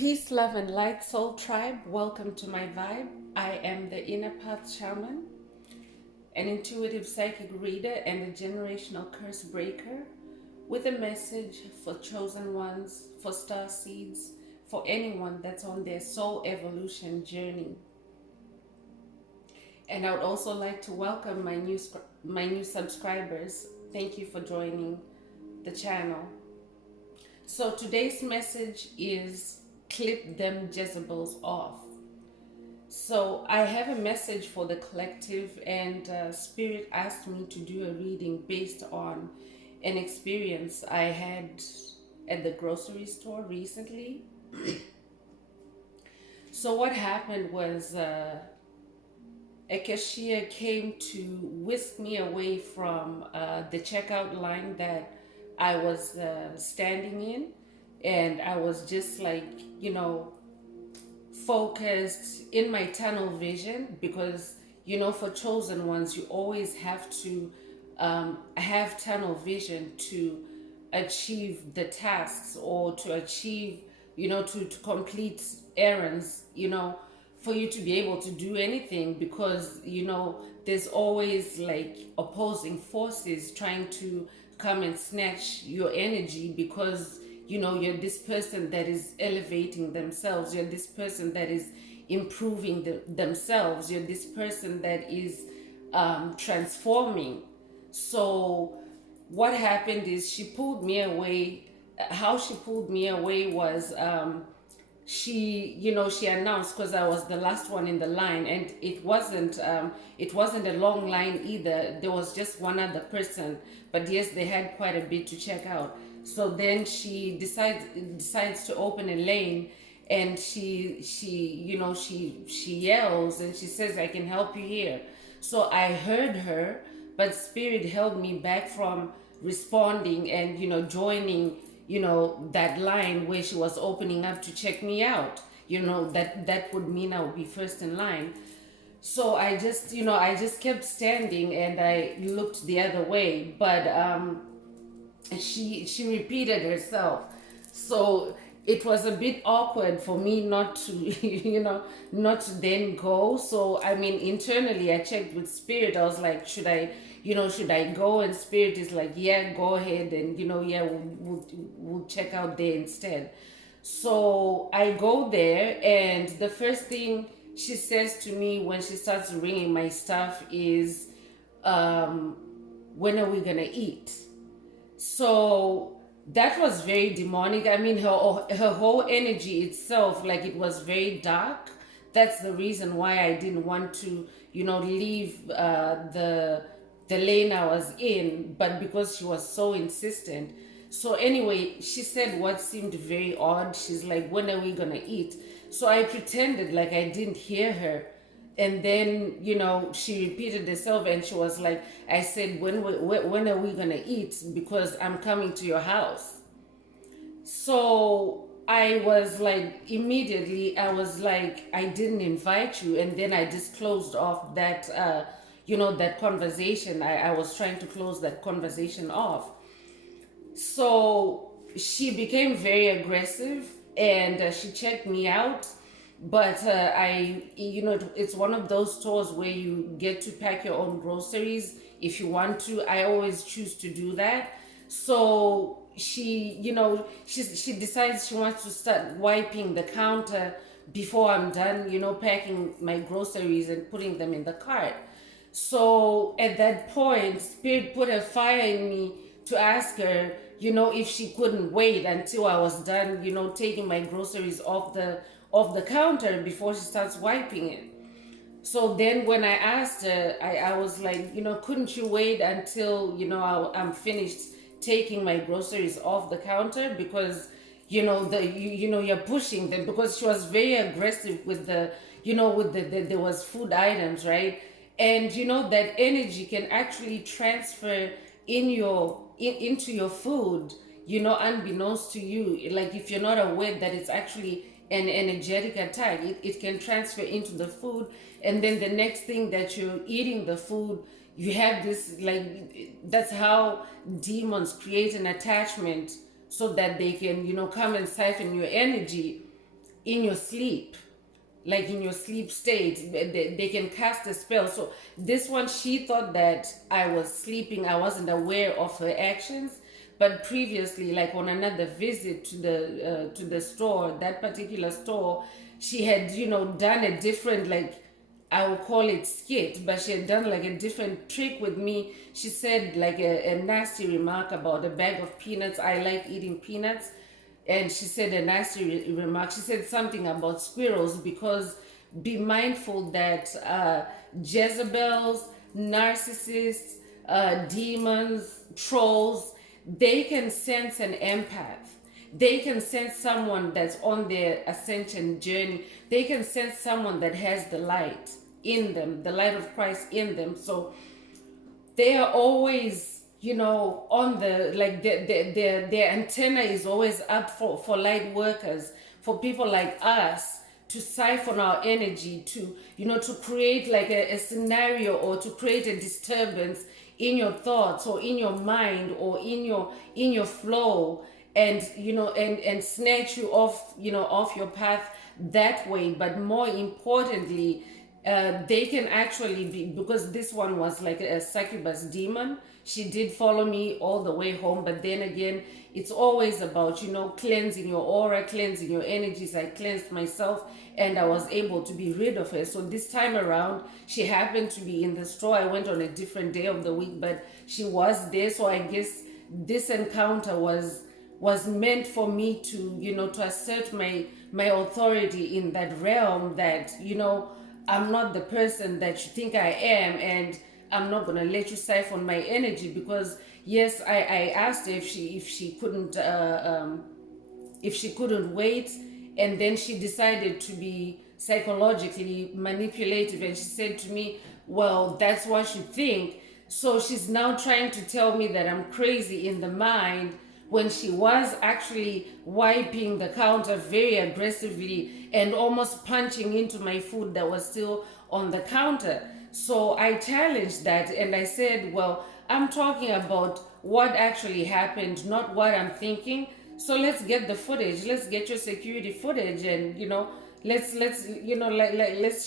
Peace, love, and light, soul tribe. Welcome to my vibe. I am the inner path shaman, an intuitive psychic reader, and a generational curse breaker with a message for chosen ones, for star seeds, for anyone that's on their soul evolution journey. And I would also like to welcome my new subscribers. Thank you for joining the channel. So today's message is clip them Jezebels off. So I have a message for the collective, and Spirit asked me to do a reading based on an experience I had at the grocery store recently. So what happened was a cashier came to whisk me away from the checkout line that I was standing in, and I was just like, focused in my tunnel vision, because for chosen ones you always have to have tunnel vision to achieve the tasks, or to achieve, to complete errands, for you to be able to do anything, because there's always like opposing forces trying to come and snatch your energy, because you're this person that is elevating themselves, you're this person that is improving themselves, you're this person that is transforming. So what happened is she pulled me away. How she pulled me away was she announced, because I was the last one in the line, and it wasn't a long line either. There was just one other person, but yes, they had quite a bit to check out. So then she decides to open a lane, and she yells and she says, "I can help you here." So I heard her, but Spirit held me back from responding and joining that line where she was opening up to check me out. That would mean I would be first in line. So I just kept standing, and I looked the other way, but she repeated herself. So it was a bit awkward for me not to not to then go. So I mean, internally I checked with Spirit. I was like, should I go? And Spirit is like, yeah, go ahead, and yeah, we'll check out there instead. So I go there, and the first thing she says to me when she starts ringing my stuff is, when are we gonna eat? So that was very demonic. I mean, her whole energy itself, like, it was very dark. That's the reason why I didn't want to leave the lane I was in, but because she was so insistent. So anyway, she said what seemed very odd. She's like, when are we gonna eat? So I pretended like I didn't hear her, and then she repeated herself, and she was like, I said, when are we gonna eat, because I'm coming to your house. So I was like, immediately I was like, I didn't invite you. And then I just closed off that that conversation. I was trying to close that conversation off. So she became very aggressive, and she checked me out. But it's one of those stores where you get to pack your own groceries if you want to. I always choose to do that. So she decides she wants to start wiping the counter before I'm done, packing my groceries and putting them in the cart. So at that point, Spirit put a fire in me to ask her, if she couldn't wait until I was done, taking my groceries off the counter before she starts wiping it. So then when I asked her, I was like, couldn't you wait until, I'm finished taking my groceries off the counter, because, you're pushing them, because she was very aggressive with there was food items, right? And that energy can actually transfer into your food, unbeknownst to you. Like, if you're not aware that it's actually an energetic attack, it can transfer into the food, and then the next thing that you're eating the food, you have this, like, that's how demons create an attachment, so that they can come and siphon your energy. in your sleep, like in your sleep state. They can cast a spell. So this one, she thought that I was sleeping, I wasn't aware of her actions. But previously, like on another visit to the store, that particular store, she had, done a different, like, I would call it skit, but she had done like a different trick with me. She said like a nasty remark about a bag of peanuts. I like eating peanuts. And she said a nasty remark. She said something about squirrels, because be mindful that Jezebels, narcissists, demons, trolls, they can sense an empath. They can sense someone that's on their ascension journey. They can sense someone that has the light in them, the light of Christ in them. So they are always, on the, like, their antenna is always up for light workers, for people like us to siphon our energy, to create like a scenario, or to create a disturbance in your thoughts or in your mind or in your flow, and and snatch you off, off your path that way. But more importantly, they can actually be, because this one was like a succubus demon. She did follow me all the way home, but then again, it's always about, cleansing your aura, cleansing your energies. I cleansed myself, and I was able to be rid of her. So this time around, she happened to be in the store. I went on a different day of the week, but she was there. So I guess this encounter was meant for me to, to assert my authority in that realm, that, I'm not the person that you think I am, and I'm not gonna let you siphon my energy. Because yes, I asked her if she couldn't wait, and then she decided to be psychologically manipulative, and she said to me, well, that's what you think. So she's now trying to tell me that I'm crazy in the mind, when she was actually wiping the counter very aggressively and almost punching into my food that was still on the counter. So I challenged that, and I said, well, I'm talking about what actually happened, not what I'm thinking. So let's get the footage. Let's get your security footage, and let's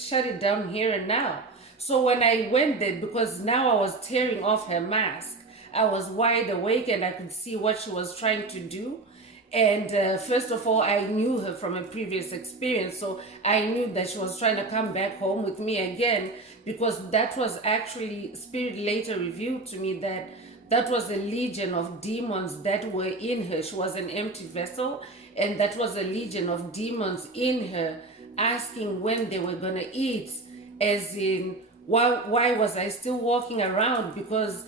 shut it down here and now. So when I went there, because now I was tearing off her mask, I was wide awake and I could see what she was trying to do. And first of all, I knew her from a previous experience. So I knew that she was trying to come back home with me again, because that was actually, Spirit later revealed to me that that was a legion of demons that were in her. She was an empty vessel, and that was a legion of demons in her, asking when they were going to eat, as in, why was I still walking around? Because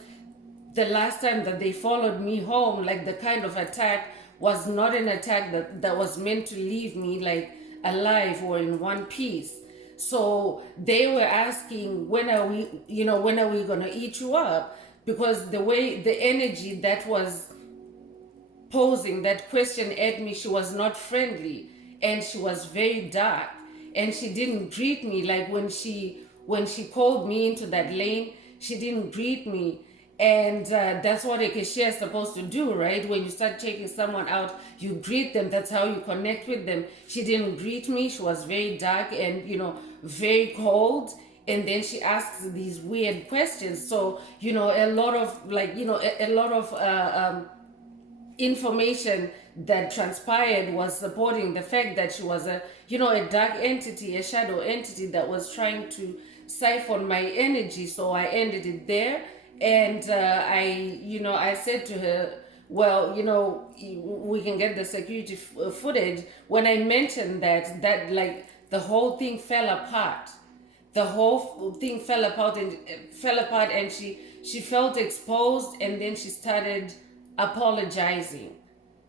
the last time that they followed me home, like, the kind of attack was not an attack that was meant to leave me like alive or in one piece. So they were asking, when are we gonna eat you up? Because the way, the energy that was posing that question at me, she was not friendly, and she was very dark, and she didn't greet me. Like, when she called me into that lane, she didn't greet me. And that's what a cashier is supposed to do, right? When you start checking someone out, you greet them. That's how you connect with them. She didn't greet me. She was very dark and, very cold. And then she asks these weird questions. So, a lot of, like, a lot of information that transpired was supporting the fact that she was a dark entity, a shadow entity that was trying to siphon my energy. So I ended it there. And I said to her, well, we can get the security footage. When I mentioned that, like, the whole thing fell apart. The whole thing fell apart, and she felt exposed, and then she started apologizing.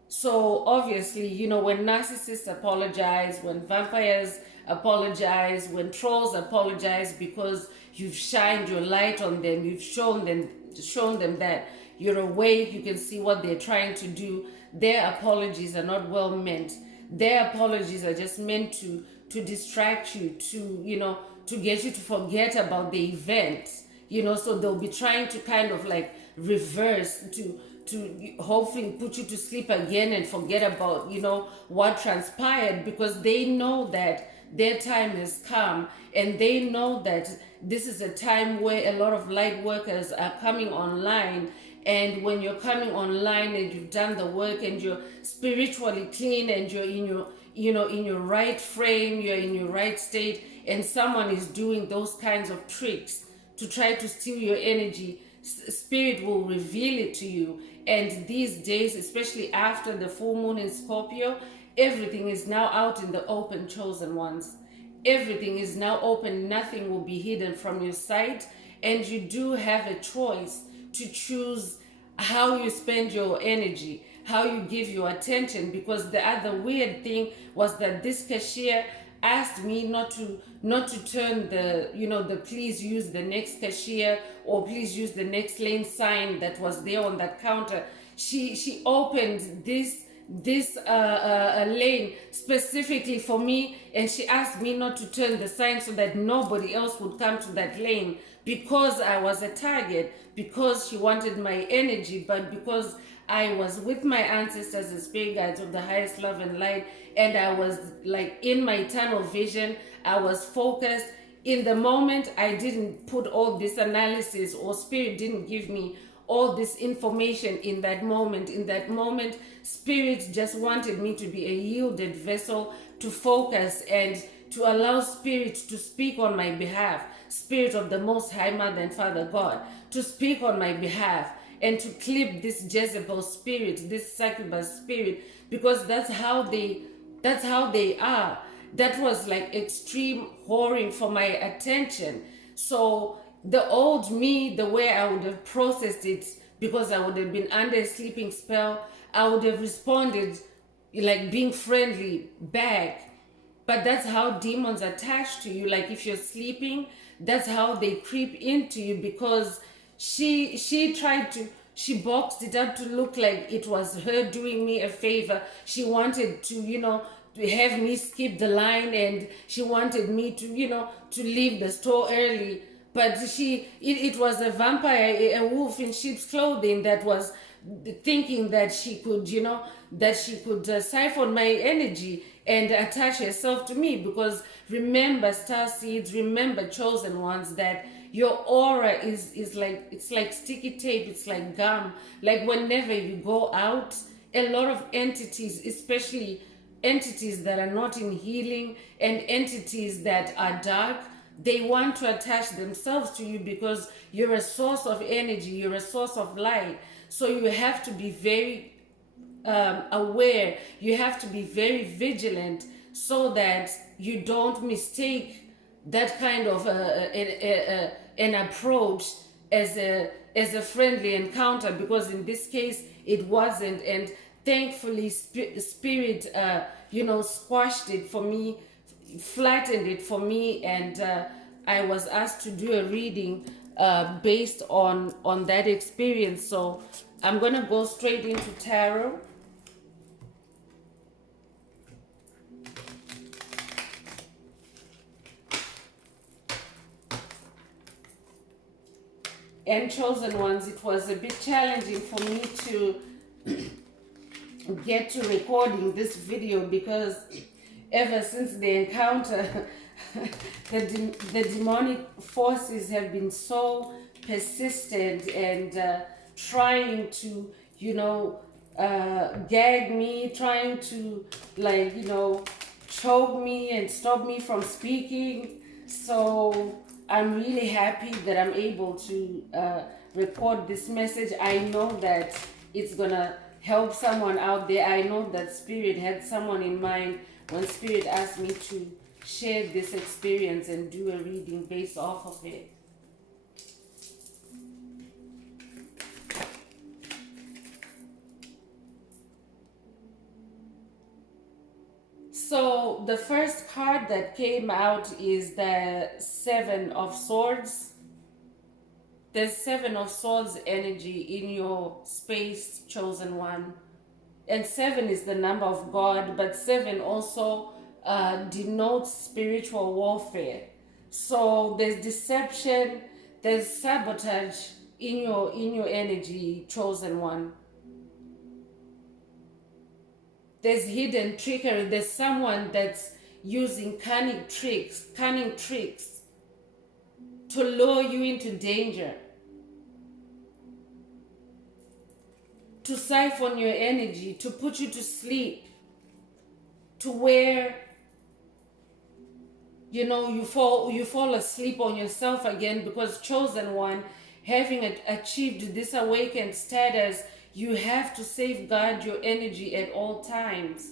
So obviously, when narcissists apologize, when vampires apologize, when trolls apologize, because you've shined your light on them, you've shown them that you're awake, you can see what they're trying to do, their apologies are not well meant. Their apologies are just meant to distract you, to get you to forget about the event. So they'll be trying to kind of like reverse, to hopefully put you to sleep again and forget about, what transpired, because they know that their time has come, and they know that this is a time where a lot of light workers are coming online. And when you're coming online and you've done the work and you're spiritually clean and you're in your, in your right frame, you're in your right state, and someone is doing those kinds of tricks to try to steal your energy, spirit will reveal it to you. And these days, especially after the full moon in Scorpio, everything is now out in the open, chosen ones. Everything is now open. Nothing will be hidden from your sight. And you do have a choice to choose how you spend your energy, how you give your attention. Because the other weird thing was that this cashier asked me not to turn the please use the next cashier or please use the next lane sign that was there on that counter. She opened this lane specifically for me, and she asked me not to turn the sign so that nobody else would come to that lane, because I was a target, because she wanted my energy, but because I was with my ancestors, the spirit guides of the highest love and light, and I was like in my tunnel vision. I was focused in the moment. I didn't put all this analysis, or spirit didn't give me all this information in that moment. In that moment, spirit just wanted me to be a yielded vessel, to focus and to allow spirit to speak on my behalf. Spirit of the Most High Mother and Father God, to speak on my behalf and to clip this Jezebel spirit, this succubus spirit, because that's how they are. That was like extreme whoring for my attention. So the old me, the way I would have processed it, because I would have been under a sleeping spell, I would have responded like being friendly back. But that's how demons attach to you. Like if you're sleeping, that's how they creep into you, because she boxed it up to look like it was her doing me a favor. She wanted to have me skip the line, and she wanted me to leave the store early. But it was a vampire, a wolf in sheep's clothing, that was thinking that she could siphon my energy and attach herself to me. Because remember, star seeds, remember, chosen ones, that your aura is like, it's like sticky tape, it's like gum. Like whenever you go out, a lot of entities, especially entities that are not in healing and entities that are dark, they want to attach themselves to you, because you're a source of energy, you're a source of light. So you have to be very aware, you have to be very vigilant, so that you don't mistake that kind of an approach as a friendly encounter, because in this case it wasn't. And thankfully spirit squashed it for me, flattened it for me, and I was asked to do a reading based on that experience. So I'm gonna go straight into tarot. And chosen ones, it was a bit challenging for me to get to recording this video, because ever since the encounter the demonic forces have been so persistent and trying to gag me, trying to choke me and stop me from speaking. So I'm really happy that I'm able to record this message. I know that it's gonna help someone out there. I know that spirit had someone in mind when spirit asked me to share this experience and do a reading based off of it. So the first card that came out is the Seven of Swords. There's Seven of Swords energy in your space, chosen one. And 7 is the number of God, but 7 also denotes spiritual warfare. So there's deception, there's sabotage in your energy, chosen one. There's hidden trickery. There's someone that's using cunning tricks to lure you into danger, to siphon your energy, to put you to sleep, to where you fall asleep on yourself again, because chosen one, having achieved this awakened status, you have to safeguard your energy at all times.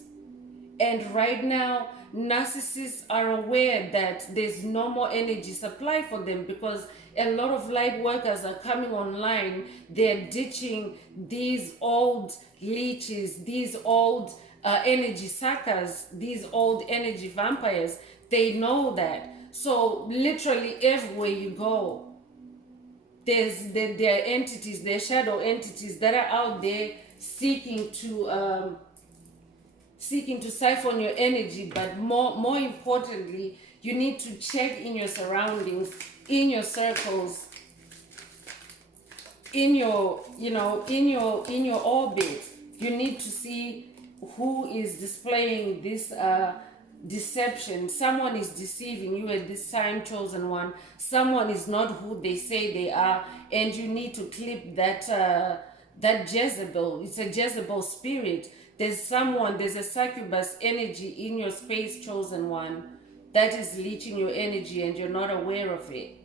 And right now, narcissists are aware that there's no more energy supply for them, because a lot of light workers are coming online. They're ditching these old leeches, these old energy suckers, these old energy vampires. They know that. So literally everywhere you go, there are entities, there are shadow entities that are out there seeking to siphon your energy. But more importantly, you need to check in your surroundings, in your circles, in your in your orbit. You need to see who is displaying this deception. Someone is deceiving you at this time, chosen one. Someone is not who they say they are, and you need to clip that Jezebel. It's a Jezebel spirit. There's a succubus energy in your space, chosen one, that is leeching your energy and you're not aware of it.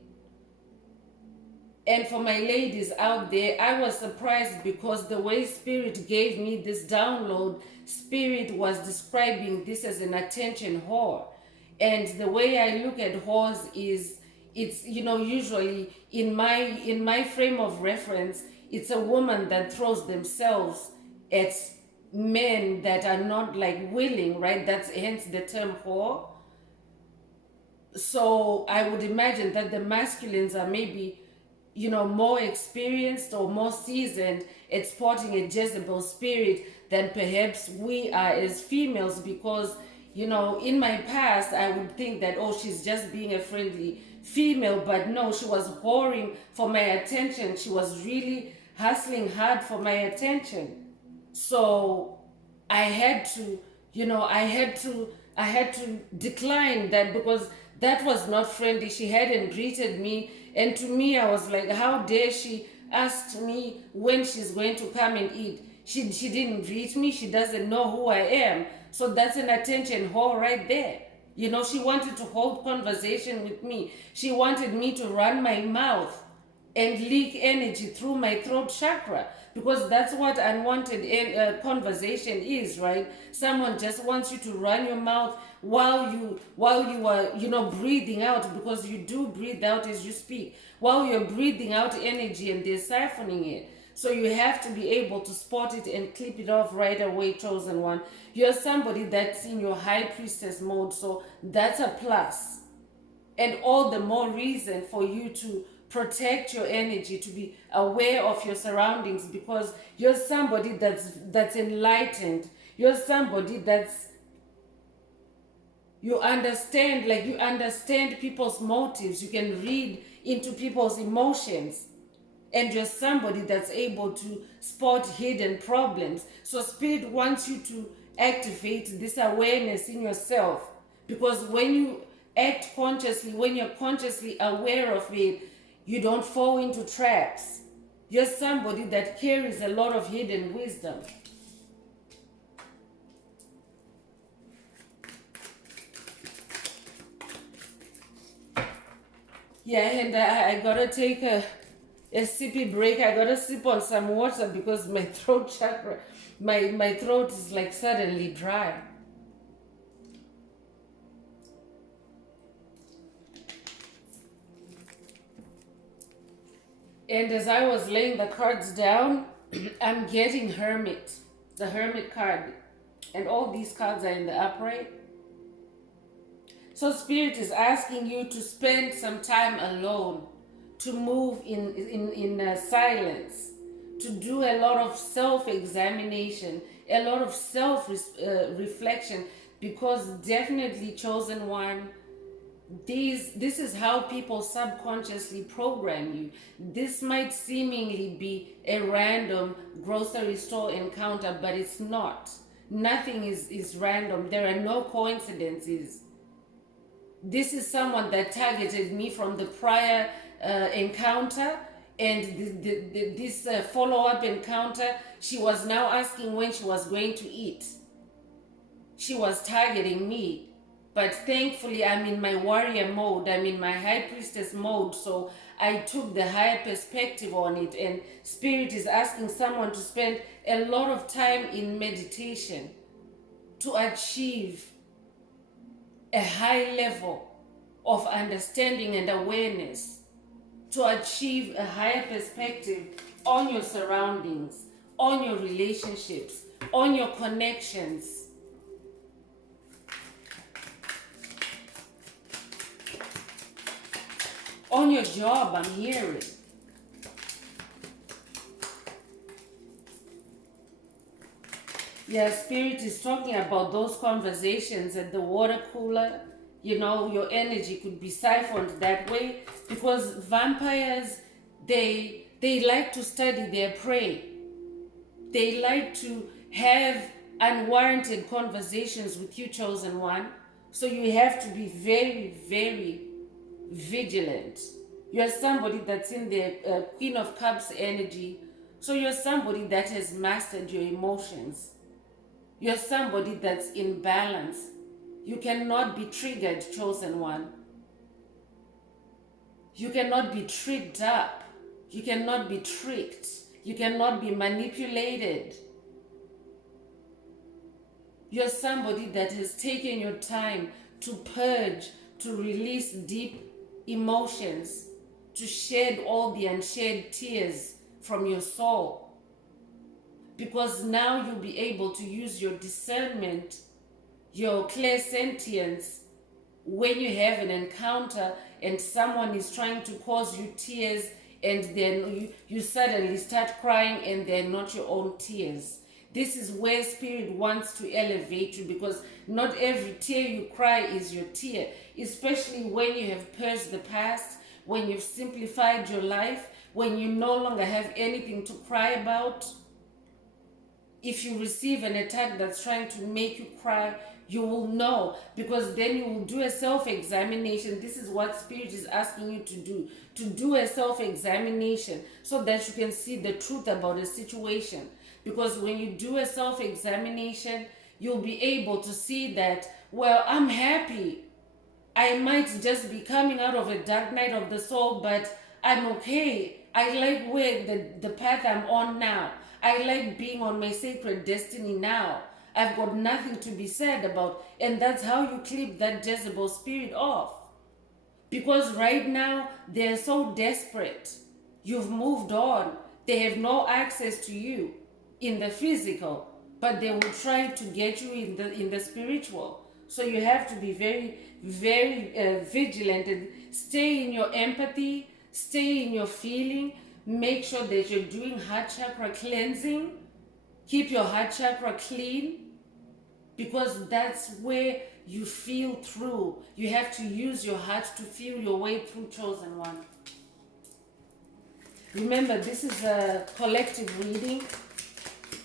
And for my ladies out there, I was surprised because the way Spirit gave me this download, Spirit was describing this as an attention whore. And the way I look at whores is, it's, usually in my frame of reference, it's a woman that throws themselves at men that are not like willing, right? That's hence the term whore. So I would imagine that the masculines are maybe more experienced or more seasoned at sporting a Jezebel spirit than perhaps we are as females, because in my past I would think that, oh, she's just being a friendly female, but no, she was whoring for my attention. She was really hustling hard for my attention. So I had to decline that, because that was not friendly. She hadn't greeted me, and to me I was like, how dare she ask me when she's going to come and eat. She didn't greet me. She doesn't know who I am. So that's an attention whore right there. She wanted to hold conversation with me. She wanted me to run my mouth and leak energy through my throat chakra, because that's what unwanted conversation is, right? Someone just wants you to run your mouth while you are breathing out, because you do breathe out as you speak, while you're breathing out energy and they're siphoning it. So you have to be able to spot it and clip it off right away, chosen one. You're somebody that's in your high priestess mode, so that's a plus. And all the more reason for you to protect your energy, to be aware of your surroundings, because you're somebody that's enlightened. You're somebody you understand people's motives. You can read into people's emotions, and you're somebody that's able to spot hidden problems. So Spirit wants you to activate this awareness in yourself, because when you act consciously, when you're consciously aware of it, you don't fall into traps. You're somebody that carries a lot of hidden wisdom. Yeah, and I gotta take a sippy break. I gotta sip on some water because my throat chakra, my throat is like suddenly dry. And as I was laying the cards down, I'm getting Hermit, the Hermit card. And all these cards are in the upright. So Spirit is asking you to spend some time alone, to move in silence, to do a lot of self-examination, a lot of self-reflection, because definitely, chosen one, this is how people subconsciously program you. This might seemingly be a random grocery store encounter, but it's not. Nothing is random. There are no coincidences. This is someone that targeted me from the prior encounter, and this follow-up encounter, she was now asking when she was going to eat. She was targeting me. But thankfully, I'm in my warrior mode. I'm in my high priestess mode. So I took the higher perspective on it. And Spirit is asking someone to spend a lot of time in meditation to achieve a high level of understanding and awareness, to achieve a higher perspective on your surroundings, on your relationships, on your connections. On your job, I'm hearing. Yeah, Spirit is talking about those conversations at the water cooler. You know, your energy could be siphoned that way, because vampires, they like to study their prey. They like to have unwarranted conversations with you, chosen one. So you have to be very, very vigilant. You're somebody that's in the Queen of Cups energy. So you're somebody that has mastered your emotions. You're somebody that's in balance. You cannot be triggered, chosen one. You cannot be tricked up. You cannot be tricked. You cannot be manipulated. You're somebody that has taken your time to purge, to release deep emotions, to shed all the unshed tears from your soul. Because now you'll be able to use your discernment, your clairsentience, when you have an encounter and someone is trying to cause you tears, and then you suddenly start crying and they're not your own tears. This is where Spirit wants to elevate you, because not every tear you cry is your tear, especially when you have purged the past, when you've simplified your life, when you no longer have anything to cry about. If you receive an attack that's trying to make you cry, you will know, because then you will do a self-examination. This is what Spirit is asking you to do a self-examination, so that you can see the truth about a situation. Because when you do a self-examination, you'll be able to see that, well, I'm happy. I might just be coming out of a dark night of the soul, but I'm okay. I like where the path I'm on now. I like being on my sacred destiny now. I've got nothing to be sad about. And that's how you clip that Jezebel spirit off. Because right now, they're so desperate. You've moved on. They have no access to you in the physical, but they will try to get you in the spiritual. So you have to be very, very vigilant, and stay in your empathy, stay in your feeling. Make sure that you're doing heart chakra cleansing. Keep your heart chakra clean, because that's where you feel through. You have to use your heart to feel your way through, chosen one. Remember, this is a collective reading,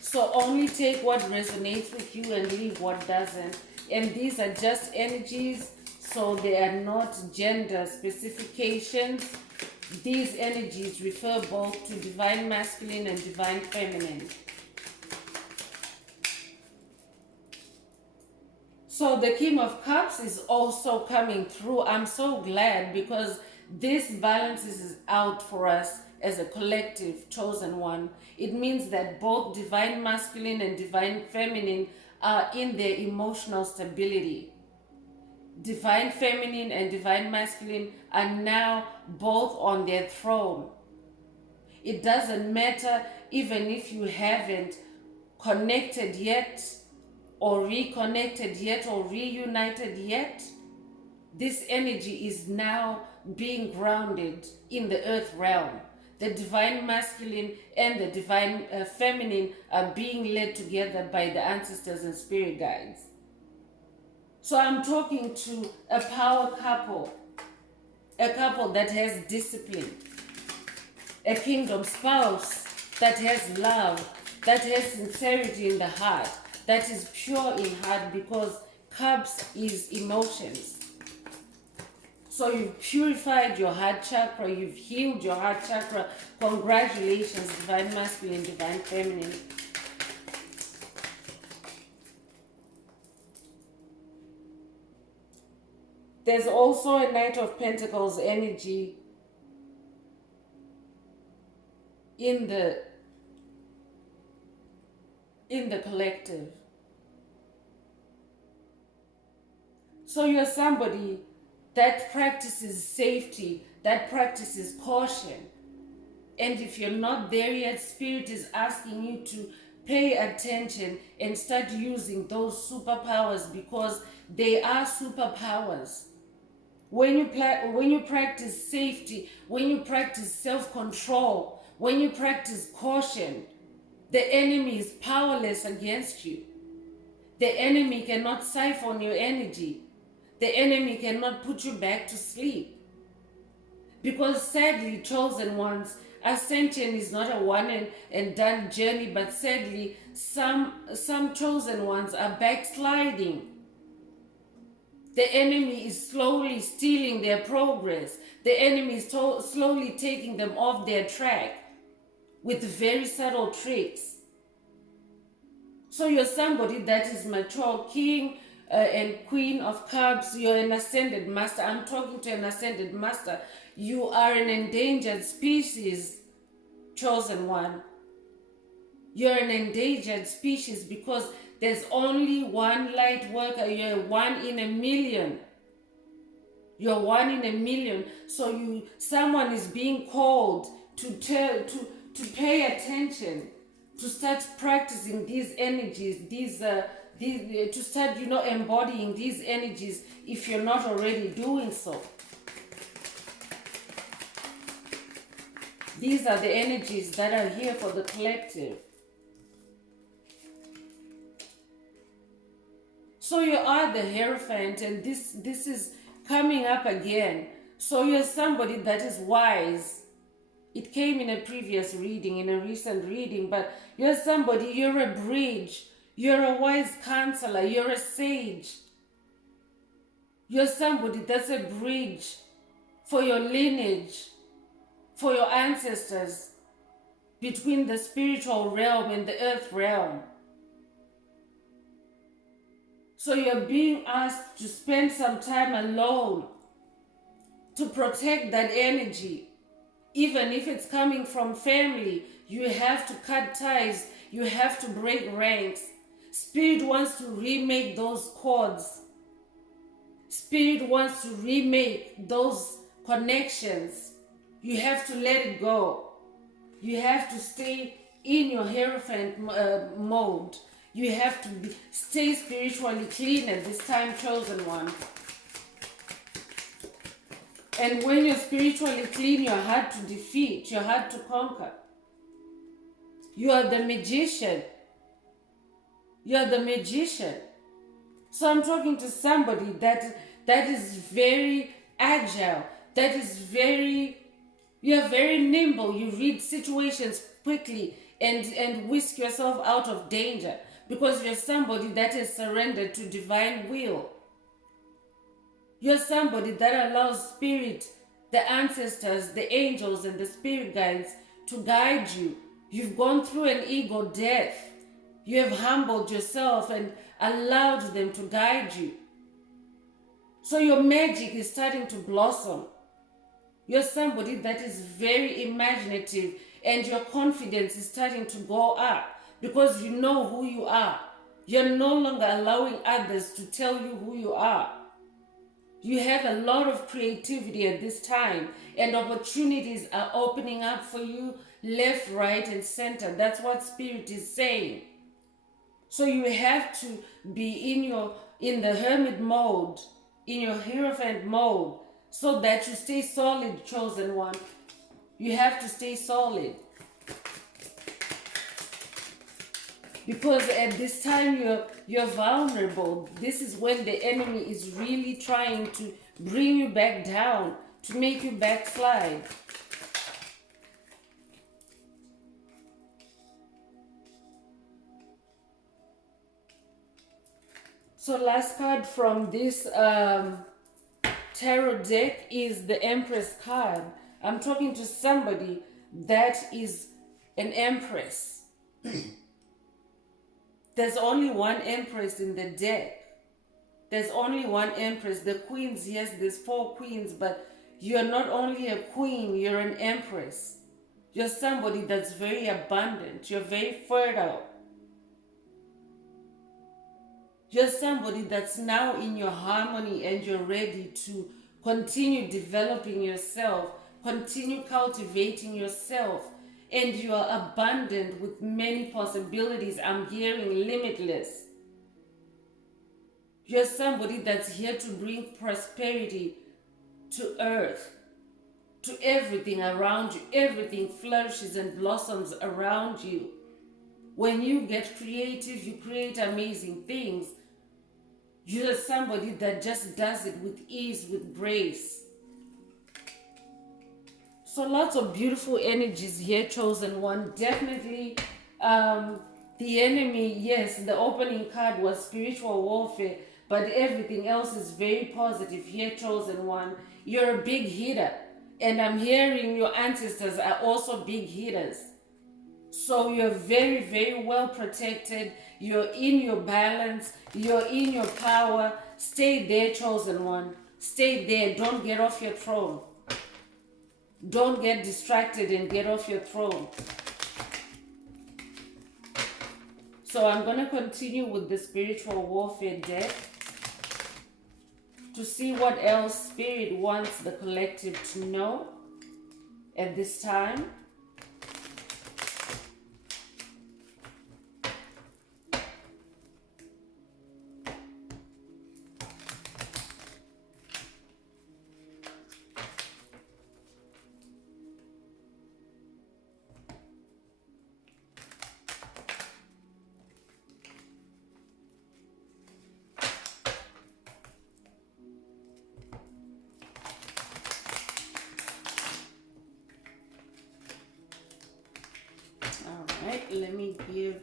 so only take what resonates with you and leave what doesn't. And these are just energies, so they are not gender specifications. These energies refer both to divine masculine and divine feminine. So the King of Cups is also coming through. I'm so glad, because this balances out for us as a collective chosen one. It means that both divine masculine and divine feminine are in their emotional stability. Divine feminine and divine masculine are now both on their throne. It doesn't matter even if you haven't connected yet, or reconnected yet, or reunited yet. This energy is now being grounded in the earth realm. The divine masculine and the divine feminine are being led together by the ancestors and spirit guides. So I'm talking to a power couple, a couple that has discipline, a kingdom spouse that has love, that has sincerity in the heart, that is pure in heart, because cups is emotions. So you've purified your heart chakra, you've healed your heart chakra. Congratulations, divine masculine, divine feminine. There's also a Knight of Pentacles energy in the collective. So you're somebody that practices safety, that practices caution. And if you're not there yet, Spirit is asking you to pay attention and start using those superpowers, because they are superpowers. When you practice safety, when you practice self-control, when you practice caution, the enemy is powerless against you. The enemy cannot siphon your energy. The enemy cannot put you back to sleep. Because sadly, chosen ones, ascension is not a one and done journey, but sadly, some chosen ones are backsliding. The enemy is slowly stealing their progress. The enemy is slowly taking them off their track with very subtle tricks. So you're somebody that is mature, king and queen of cups. You're an ascended master. I'm talking to an ascended master. You are an endangered species, chosen one. You're an endangered species because there's only one light worker. You're one in a million. You're one in a million. So someone is being called to pay attention, to start practicing these energies, to start, embodying these energies if you're not already doing so. These are the energies that are here for the collective. So you are the Hierophant, and this is coming up again. So you're somebody that is wise. It came in a previous reading, in a recent reading, but you're somebody, you're a bridge. You're a wise counselor. You're a sage. You're somebody that's a bridge for your lineage, for your ancestors, between the spiritual realm and the earth realm. So you're being asked to spend some time alone to protect that energy. Even if it's coming from family, you have to cut ties. You have to break ranks. Spirit wants to remake those cords. Spirit wants to remake those connections. You have to let it go. You have to stay in your Hierophant mode. You have to stay spiritually clean at this time, chosen one. And when you're spiritually clean, you're hard to defeat, you're hard to conquer. You are the magician. You're the magician. So I'm talking to somebody that is very agile, that is you're very nimble. You read situations quickly and whisk yourself out of danger, because you're somebody that is surrendered to divine will. You're somebody that allows spirit, the ancestors, the angels, and the spirit guides to guide you. You've gone through an ego death. You have humbled yourself and allowed them to guide you. So your magic is starting to blossom. You're somebody that is very imaginative, and your confidence is starting to go up because you know who you are. You're no longer allowing others to tell you who you are. You have a lot of creativity at this time, and opportunities are opening up for you left, right, and center. That's what Spirit is saying. So you have to be in the hermit mode, in your Hierophant mode, so that you stay solid, chosen one. You have to stay solid. Because at this time you're vulnerable. This is when the enemy is really trying to bring you back down, to make you backslide. So last card from this tarot deck is the Empress card. I'm talking to somebody that is an empress. There's only one empress in the deck. There's only one empress. The queens, yes, there's 4 queens, but you're not only a queen, you're an empress. You're somebody that's very abundant. You're very fertile. You're somebody that's now in your harmony and you're ready to continue developing yourself, continue cultivating yourself, and you are abundant with many possibilities. I'm hearing limitless. You're somebody that's here to bring prosperity to earth, to everything around you. Everything flourishes and blossoms around you. When you get creative, you create amazing things. You're somebody that just does it with ease, with grace. So lots of beautiful energies here, chosen one. Definitely the enemy, yes, the opening card was spiritual warfare, but everything else is very positive here, chosen one. You're a big hitter. And I'm hearing your ancestors are also big hitters. So you're very, very well protected. You're in your balance. You're in your power. Stay there, chosen one. Stay there. Don't get off your throne. Don't get distracted and get off your throne. So I'm going to continue with the spiritual warfare deck to see what else Spirit wants the collective to know at this time. Alright, let me give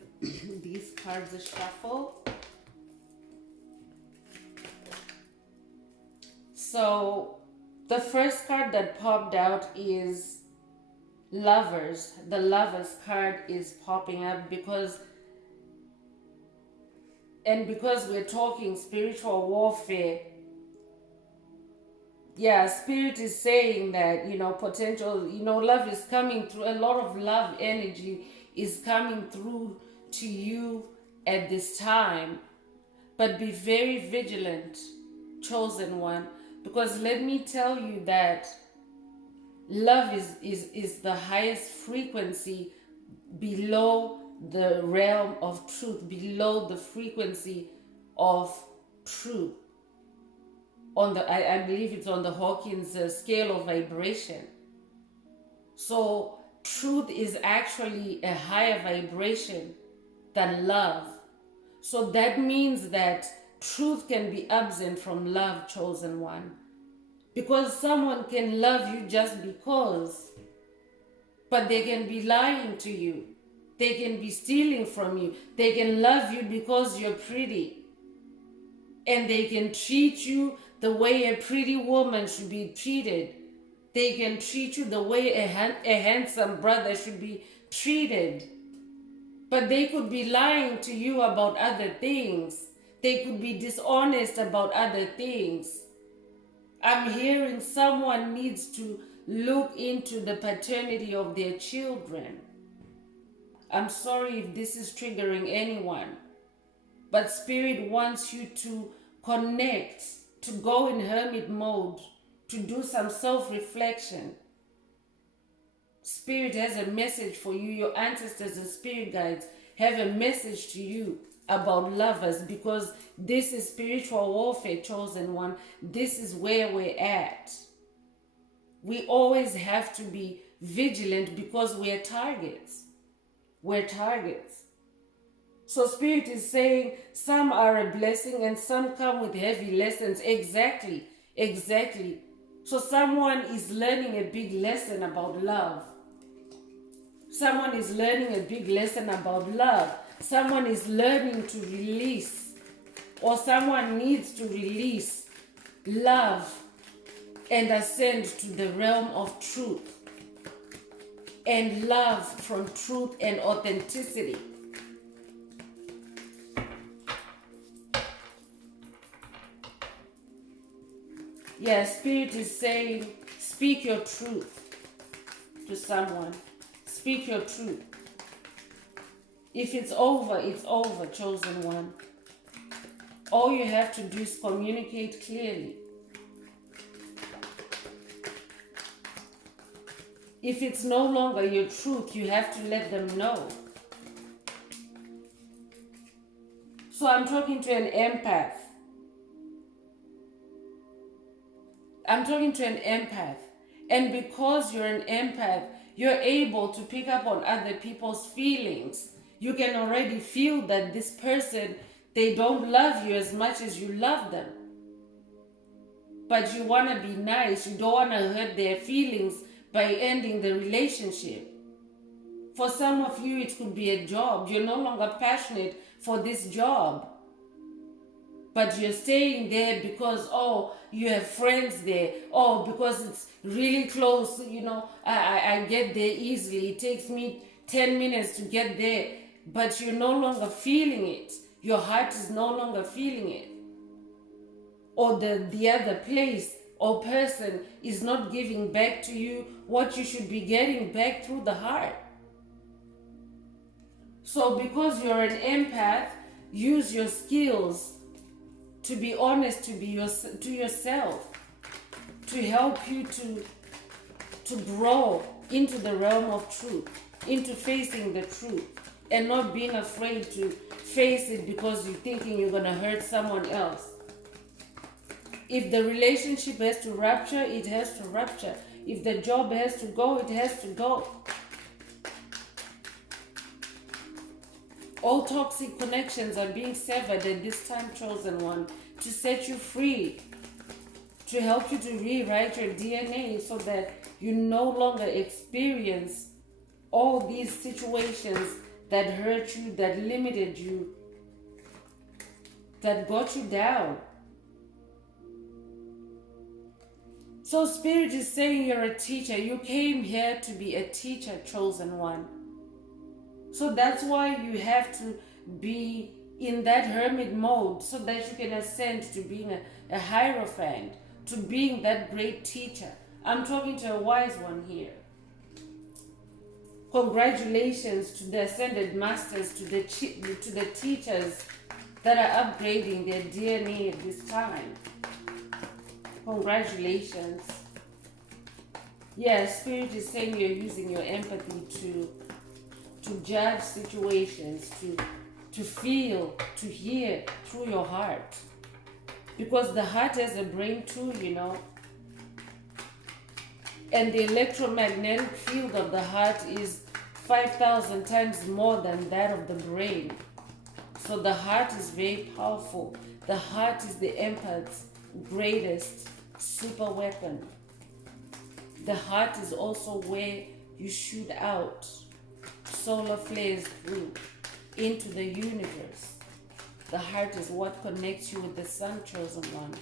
these cards a shuffle. So, the first card that popped out is Lovers. The Lovers card is popping up because we're talking spiritual warfare. Yeah, Spirit is saying that, potential, love is coming through. A lot of love energy is coming through to you at this time. But be very vigilant, chosen one, because let me tell you that love is the highest frequency below the realm of truth, below the frequency of truth. I believe it's on the Hawkins scale of vibration. So truth is actually a higher vibration than love. So that means that truth can be absent from love, chosen one. Because someone can love you just because, but they can be lying to you. They can be stealing from you. They can love you because you're pretty. And they can treat you the way a pretty woman should be treated. They can treat you the way a handsome brother should be treated. But they could be lying to you about other things. They could be dishonest about other things. I'm hearing someone needs to look into the paternity of their children. I'm sorry if this is triggering anyone, but Spirit wants you to connect, to go in hermit mode, to do some self-reflection. Spirit has a message for you. Your ancestors and spirit guides have a message to you about lovers, because this is spiritual warfare, chosen one. This is where we're at. We always have to be vigilant because we're targets. We're targets. So Spirit is saying some are a blessing and some come with heavy lessons. Exactly. So someone is learning a big lesson about love. Someone is learning a big lesson about love. Someone is learning to release or someone needs to release love and ascend to the realm of truth and love from truth and authenticity. Yeah, Spirit is saying, speak your truth to someone. Speak your truth. If it's over, chosen one. All you have to do is communicate clearly. If it's no longer your truth, you have to let them know. So I'm talking to an empath. And because you're an empath, you're able to pick up on other people's feelings. You can already feel that this person, they don't love you as much as you love them. But you want to be nice. You don't want to hurt their feelings by ending the relationship. For some of you, it could be a job. You're no longer passionate for this job. But you're staying there because, you have friends there. Because it's really close, I get there easily. It takes me 10 minutes to get there. But you're no longer feeling it. Your heart is no longer feeling it. Or the other place or person is not giving back to you what you should be getting back through the heart. So because you're an empath, use your skills to be honest to yourself, to help you to grow into the realm of truth, into facing the truth, and not being afraid to face it because you're thinking you're going to hurt someone else. If the relationship has to rupture, it has to rupture. If the job has to go, it has to go. All toxic connections are being severed at this time, chosen one, to set you free, to help you to rewrite your DNA so that you no longer experience all these situations that hurt you, that limited you, that got you down. So Spirit is saying you're a teacher. You came here to be a teacher, chosen one. So that's why you have to be in that hermit mode so that you can ascend to being a hierophant, to being that great teacher. I'm talking to a wise one here. Congratulations to the ascended masters, to the teachers that are upgrading their DNA at this time. Congratulations. Yes, Spirit is saying you're using your empathy to judge situations, to feel, to hear through your heart. Because the heart has a brain too, And the electromagnetic field of the heart is 5,000 times more than that of the brain. So the heart is very powerful. The heart is the empath's greatest super weapon. The heart is also where you shoot out solar flares through into the universe. The heart is what connects you with the sun, chosen one.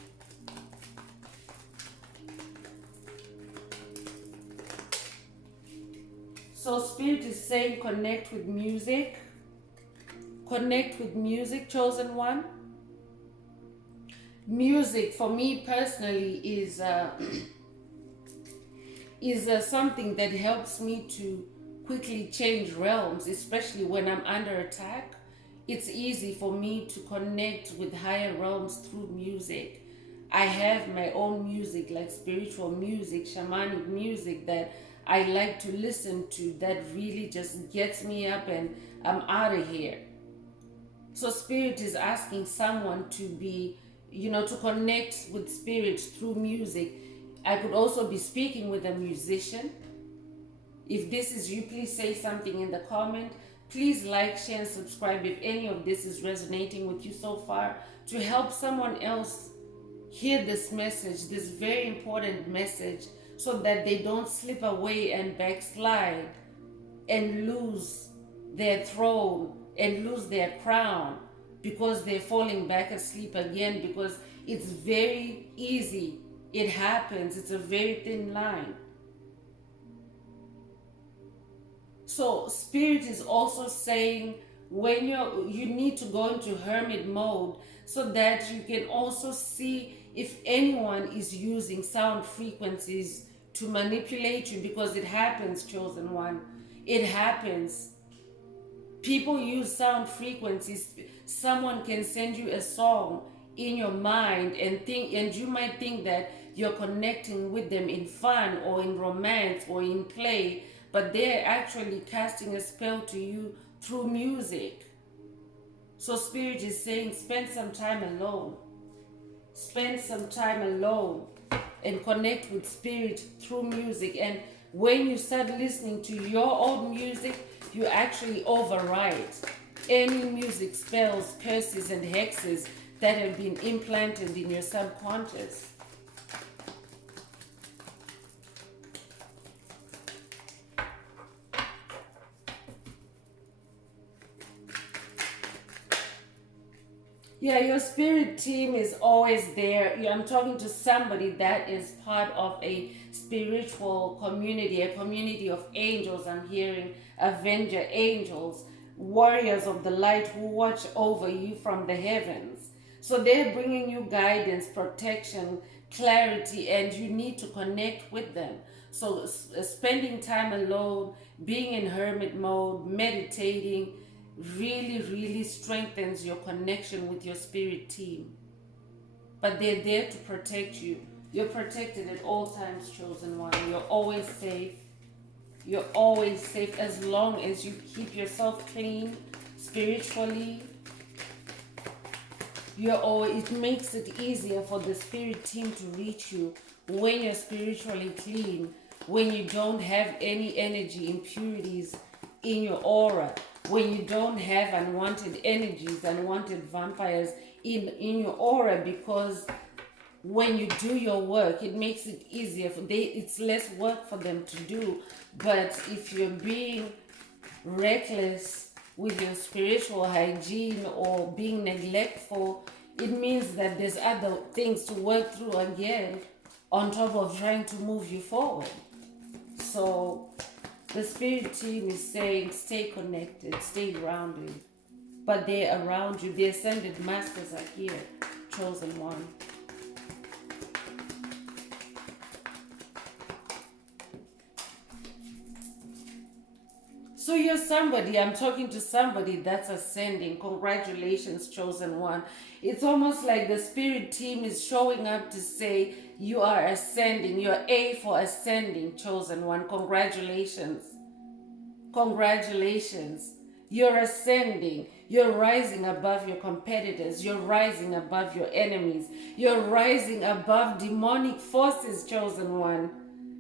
So Spirit is saying connect with music. Connect with music, chosen one. Music for me personally is something that helps me to quickly change realms, especially when I'm under attack. It's easy for me to connect with higher realms through music. I have my own music, like spiritual music, shamanic music that I like to listen to, that really just gets me up and I'm out of here. So Spirit is asking someone to be, to connect with Spirit through music. I could also be speaking with a musician. If this is you, please say something in the comment. Please like, share, and subscribe if any of this is resonating with you so far, to help someone else hear this message, this very important message, so that they don't slip away and backslide and lose their throne and lose their crown because they're falling back asleep again, because it's very easy. It happens. It's a very thin line. So Spirit is also saying when you need to go into hermit mode so that you can also see if anyone is using sound frequencies to manipulate you, because it happens, chosen one. It happens. People use sound frequencies. Someone can send you a song in your mind and you might think that you're connecting with them in fun or in romance or in play, but they're actually casting a spell to you through music. So Spirit is saying, spend some time alone. Spend some time alone and connect with Spirit through music. And when you start listening to your own music, you actually override any music spells, curses, and hexes that have been implanted in your subconscious. Yeah, your spirit team is always there. I'm talking to somebody that is part of a spiritual community, a community of angels. I'm hearing avenger angels, warriors of the light who watch over you from the heavens. So they're bringing you guidance, protection, clarity, and you need to connect with them. So spending time alone, being in hermit mode, meditating, really strengthens your connection with your spirit team. But they're there to protect you. You're protected at all times, chosen one. You're always safe. You're always safe as long as you keep yourself clean spiritually. It makes it easier for the spirit team to reach you when you're spiritually clean, when you don't have any energy impurities in your aura, when you don't have unwanted energies, unwanted vampires in your aura, because when you do your work, it makes it easier it's less work for them to do. But if you're being reckless with your spiritual hygiene or being neglectful, it means that there's other things to work through again on top of trying to move you forward. So the spirit team is saying, stay connected, stay grounded. But they're around you. The ascended masters are here, chosen one. So you're somebody, I'm talking to somebody that's ascending. Congratulations, chosen one. It's almost like the spirit team is showing up to say, you are ascending. You're A for ascending, chosen one. Congratulations. Congratulations. You're ascending. You're rising above your competitors. You're rising above your enemies. You're rising above demonic forces, chosen one.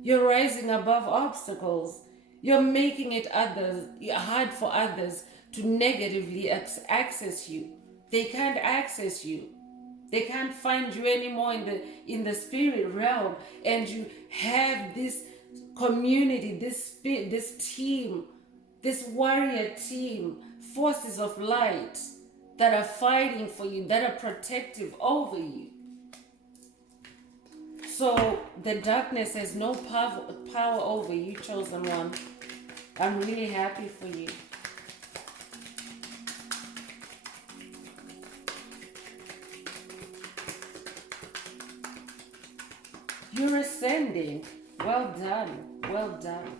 You're rising above obstacles. You're making it hard for others to negatively access you. They can't access you. They can't find you anymore in the spirit realm. And you have this community, this team, this warrior team, forces of light that are fighting for you, that are protective over you. So the darkness has no power over you, chosen one. I'm really happy for you. You're ascending. Well done. Well done.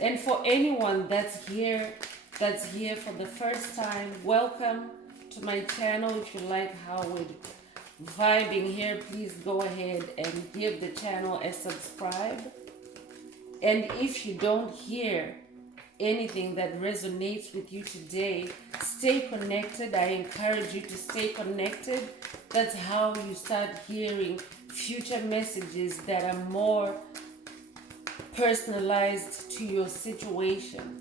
And for anyone that's here for the first time, welcome to my channel. If you like how we're vibing here, please go ahead and give the channel a subscribe. And if you don't hear anything that resonates with you today, stay connected. I encourage you to stay connected. That's how you start hearing future messages that are more personalized to your situation.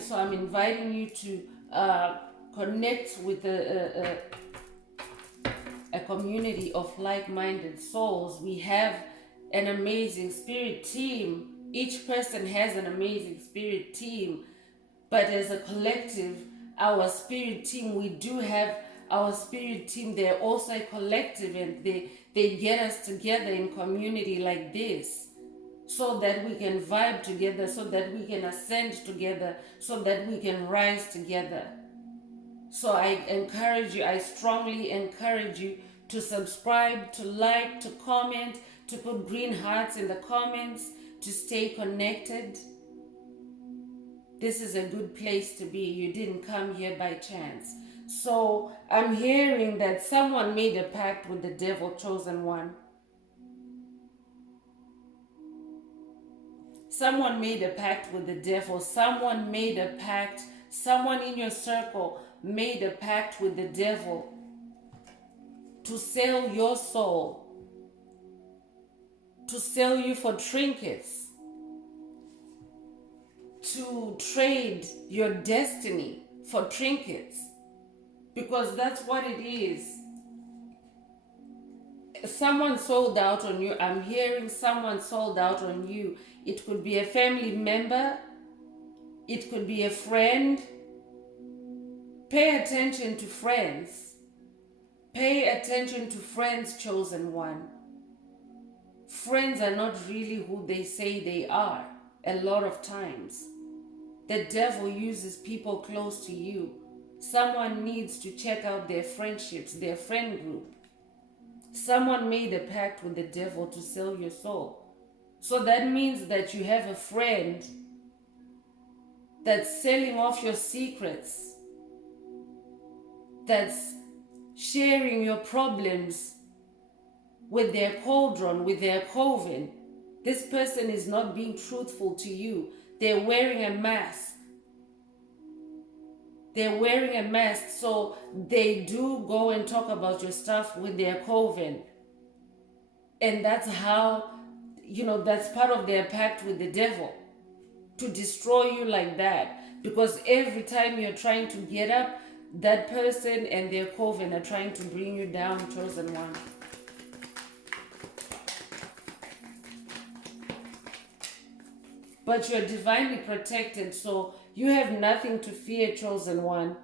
So I'm inviting you to connect with a community of like-minded souls. We have an amazing spirit team Each person has an amazing spirit team, but as a collective, our spirit team, we do have our spirit team. They're also a collective, and they get us together in community like this, so that we can vibe together, so that we can ascend together, so that we can rise together. So I strongly encourage you to subscribe, to like, to comment, to put green hearts in the comments, to stay connected. This is a good place to be. You didn't come here by chance. So I'm hearing that someone made a pact with the devil, chosen one. Someone made a pact with the devil. Someone made a pact. Someone in your circle made a pact with the devil to sell your soul, to sell you for trinkets, to trade your destiny for trinkets, because that's what it is. Someone sold out on you. I'm hearing someone sold out on you. It could be a family member, it could be a friend. Pay attention to friends. Pay attention to friends, chosen one. Friends are not really who they say they are a lot of times. The devil uses people close to you. Someone needs to check out their friendships, their friend group. Someone made a pact with the devil to sell your soul. So that means that you have a friend that's selling off your secrets, that's sharing your problems with their cauldron, with their coven. This person is not being truthful to you. They're wearing a mask. They're wearing a mask, so they do go and talk about your stuff with their coven. And that's how, that's part of their pact with the devil, to destroy you like that. Because every time you're trying to get up, that person and their coven are trying to bring you down, chosen one. But you're divinely protected, so you have nothing to fear, chosen one.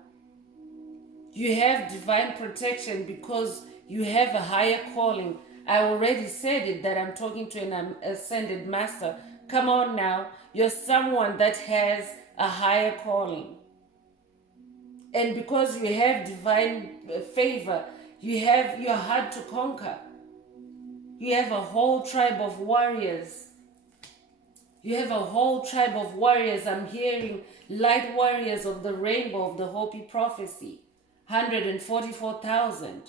You have divine protection because you have a higher calling. I already said it, that I'm talking to an ascended master. Come on now, you're someone that has a higher calling. And because you have divine favor, you're hard to conquer. You have a whole tribe of warriors. You have a whole tribe of warriors. I'm hearing light warriors of the rainbow of the Hopi prophecy. 144,000.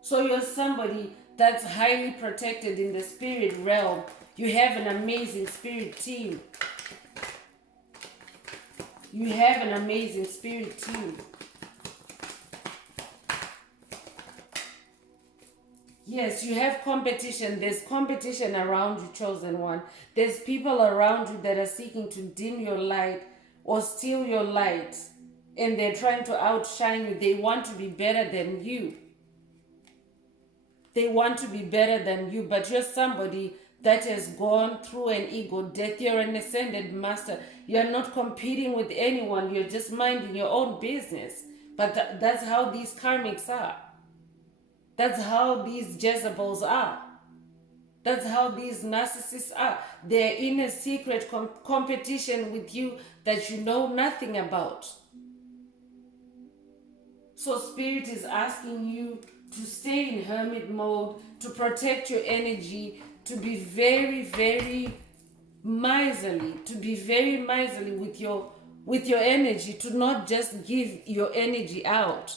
So you're somebody that's highly protected in the spirit realm. You have an amazing spirit team. You have an amazing spirit team. Yes, you have competition. There's competition around you, chosen one. There's people around you that are seeking to dim your light or steal your light. And they're trying to outshine you. They want to be better than you. They want to be better than you. But you're somebody that has gone through an ego death. You're an ascended master. You're not competing with anyone. You're just minding your own business. But that's how these karmics are. That's how these Jezebels are. That's how these narcissists are. They're in a secret competition with you that you know nothing about. So Spirit is asking you to stay in hermit mode, to protect your energy, to be very, very miserly, with your energy, to not just give your energy out.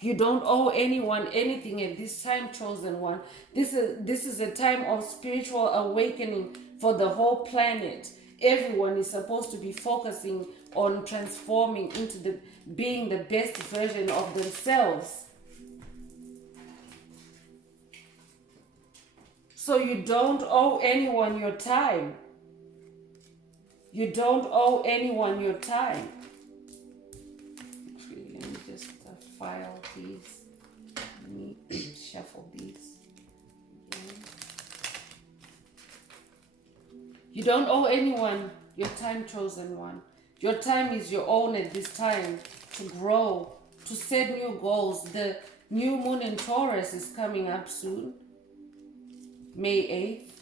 You don't owe anyone anything at this time, chosen one. This is a time of spiritual awakening for the whole planet. Everyone is supposed to be focusing on transforming into being the best version of themselves. So you don't owe anyone your time. You don't owe anyone your time. Actually, let me just file these. Let me shuffle these. You don't owe anyone your time, chosen one. Your time is your own at this time to grow, to set new goals. The new moon in Taurus is coming up soon, May 8th.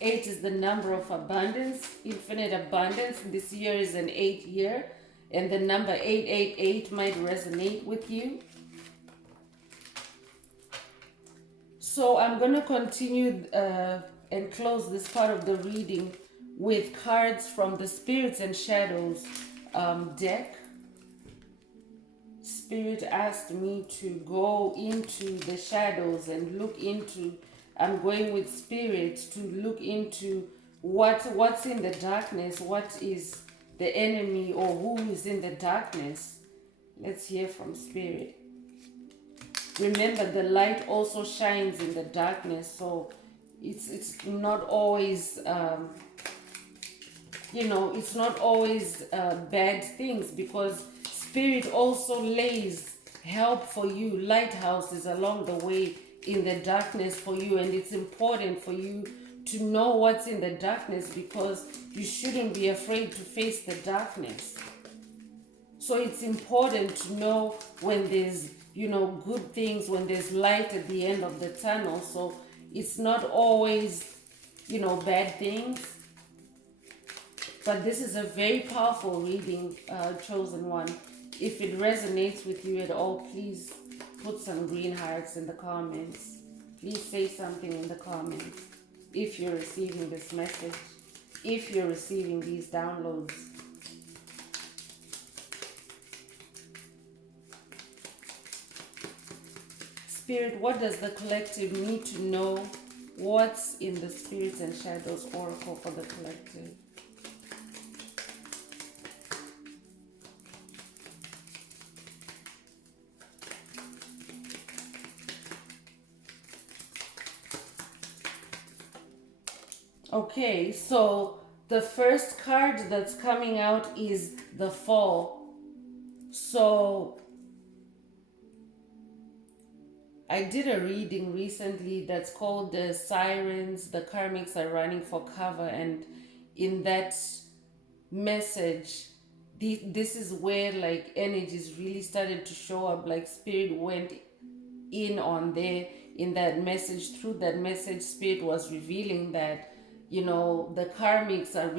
8 is the number of abundance, infinite abundance. This year is an 8 year, and the number 888 might resonate with you. So I'm going to continue and close this part of the reading with cards from the Spirits and Shadows deck. Spirit asked me to go into the shadows and look into, I'm going with Spirit to look into what's in the darkness, what is the enemy or who is in the darkness. Let's hear from Spirit. Remember, the light also shines in the darkness, so it's not always, it's not always bad things, because Spirit also lays help for you, lighthouses along the way in the darkness for you, and it's important for you to know what's in the darkness, because you shouldn't be afraid to face the darkness. So it's important to know when there's good things, when there's light at the end of the tunnel. So it's not always, bad things. But this is a very powerful reading, chosen one. If it resonates with you at all, please put some green hearts in the comments. Please say something in the comments if you're receiving this message, if you're receiving these downloads. Spirit, what does the collective need to know? What's in the Spirits and Shadows Oracle for the collective? Okay, so the first card that's coming out is the Fall. So I did a reading recently that's called the Sirens, the Karmics are running for cover, and in that message, this is where like energies really started to show up, like Spirit went in on there in that message. Through that message, Spirit was revealing that, the Karmics are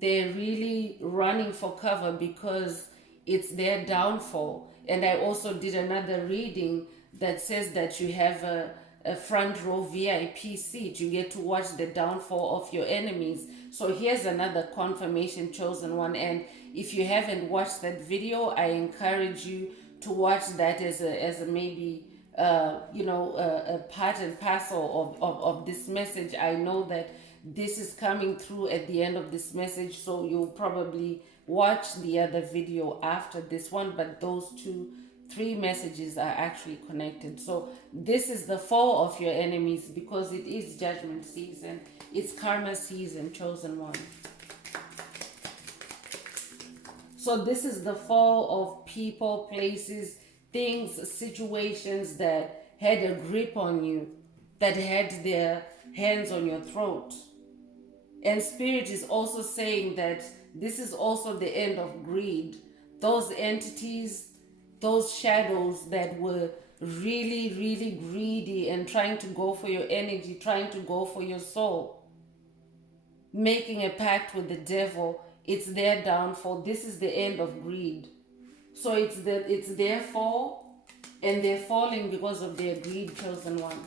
they're really running for cover because it's their downfall. And I also did another reading that says that you have a front row VIP seat. You get to watch the downfall of your enemies. So here's another confirmation, chosen one. And if you haven't watched that video, I encourage you to watch that as a maybe a part and parcel of this message. I know that this is coming through at the end of this message, so you'll probably watch the other video after this one, but those three messages are actually connected. So this is the fall of your enemies, because it is judgment season, it's karma season, chosen one. So this is the fall of people, places, things, situations that had a grip on you, that had their hands on your throat. And Spirit is also saying that this is also the end of greed. Those entities, those shadows that were really, really greedy and trying to go for your energy, trying to go for your soul, making a pact with the devil, it's their downfall. This is the end of greed. So it's their fall, and they're falling because of their greed, chosen one.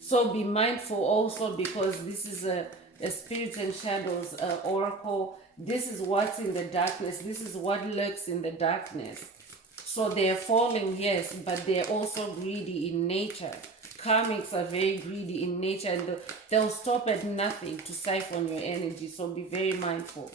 So be mindful also, because this is a Spirits and Shadows oracle. This is what's in the darkness. This is what lurks in the darkness. So they're falling, yes, but they're also greedy in nature. Karmics are very greedy in nature, and they'll stop at nothing to siphon your energy. So be very mindful.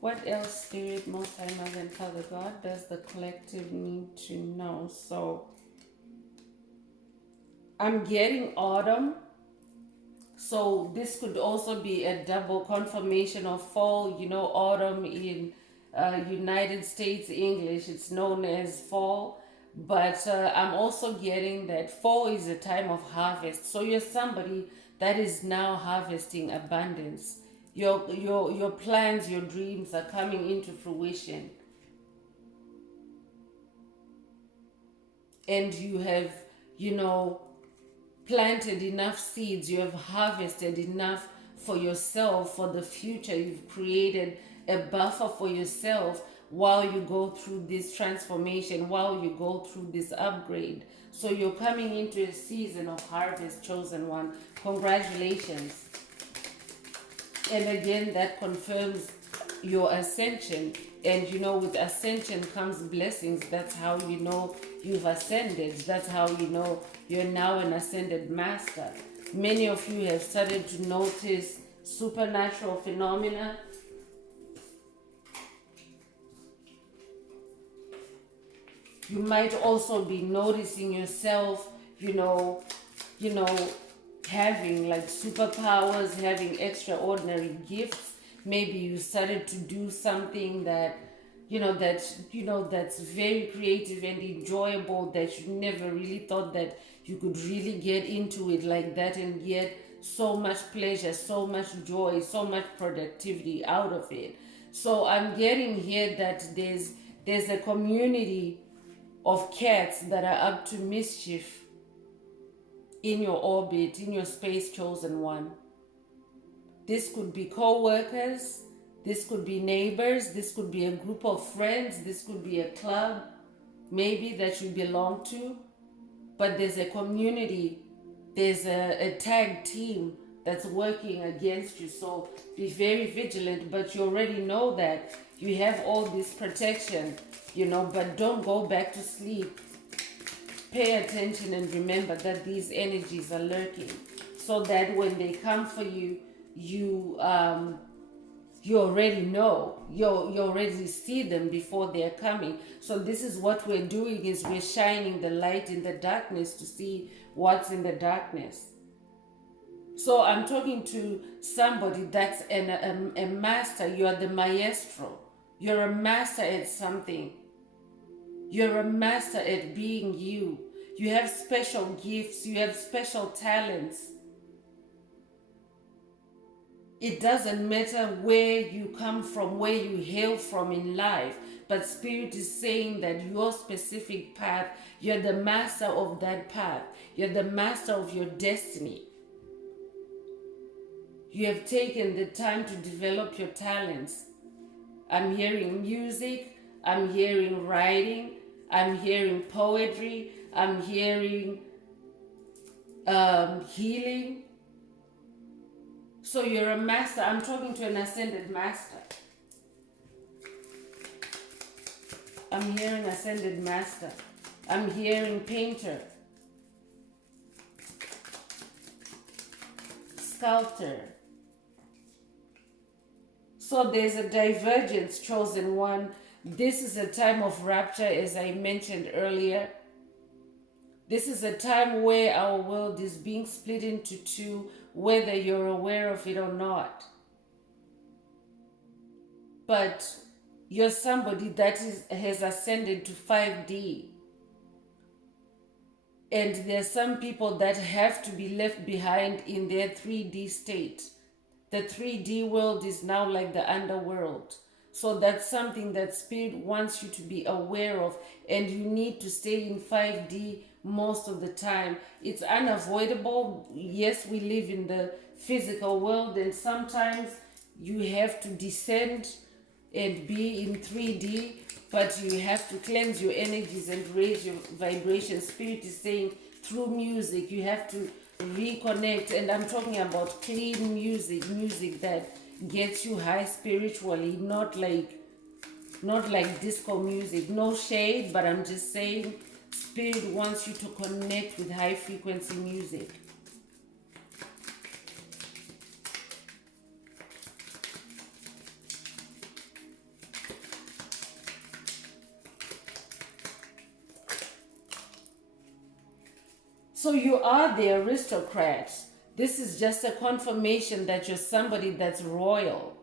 What else, Spirit, Most High Mother and Father God, does the collective need to know? So I'm getting autumn. So this could also be a double confirmation of fall. Autumn in United States English, it's known as fall. But I'm also getting that fall is a time of harvest. So you're somebody that is now harvesting abundance. Your plans, your dreams are coming into fruition. And you have, you know, planted enough seeds, you have harvested enough for yourself, for the future. You've created a buffer for yourself while you go through this transformation, while you go through this upgrade. So you're coming into a season of harvest, chosen one. Congratulations. And again, that confirms your ascension. And with ascension comes blessings. That's how you know you've ascended. That's how you know you're now an ascended master. Many of you have started to notice supernatural phenomena. You might also be noticing yourself, having like superpowers, having extraordinary gifts. Maybe you started to do something that's very creative and enjoyable, that you never really thought that you could really get into it like that and get so much pleasure, so much joy, so much productivity out of it. So I'm getting here that there's a community of cats that are up to mischief in your orbit, in your space, chosen one. This could be co-workers, this could be neighbors, this could be a group of friends, this could be a club, maybe, that you belong to. But there's a community, there's a tag team that's working against you. So be very vigilant, but you already know that you have all this protection, but don't go back to sleep. Pay attention and remember that these energies are lurking, so that when they come for you, you already know, you already see them before they're coming. So this is what we're doing, is we're shining the light in the darkness to see what's in the darkness. So I'm talking to somebody that's a master. You are the maestro. You're a master at something. You're a master at being you. You have special gifts. You have special talents. It doesn't matter where you come from, where you hail from in life, but Spirit is saying that your specific path, you're the master of that path. You're the master of your destiny. You have taken the time to develop your talents. I'm hearing music. I'm hearing writing. I'm hearing poetry. I'm hearing healing. So you're a master. I'm talking to an ascended master. I'm hearing ascended master. I'm hearing painter, sculptor. So there's a divergence, chosen one. This is a time of rapture, as I mentioned earlier. This is a time where our world is being split into two, whether you're aware of it or not. But you're somebody that has ascended to 5D. And there's some people that have to be left behind in their 3D state. The 3D world is now like the underworld. So that's something that Spirit wants you to be aware of, and you need to stay in 5D most of the time. It's unavoidable. Yes, we live in the physical world, and sometimes you have to descend and be in 3D, but you have to cleanse your energies and raise your vibration. Spirit is saying through music, you have to reconnect. And I'm talking about clean music that gets you high spiritually, not like disco music. No shade, but I'm just saying Spirit wants you to connect with high frequency music. So you are the aristocrat. This is just a confirmation that you're somebody that's royal.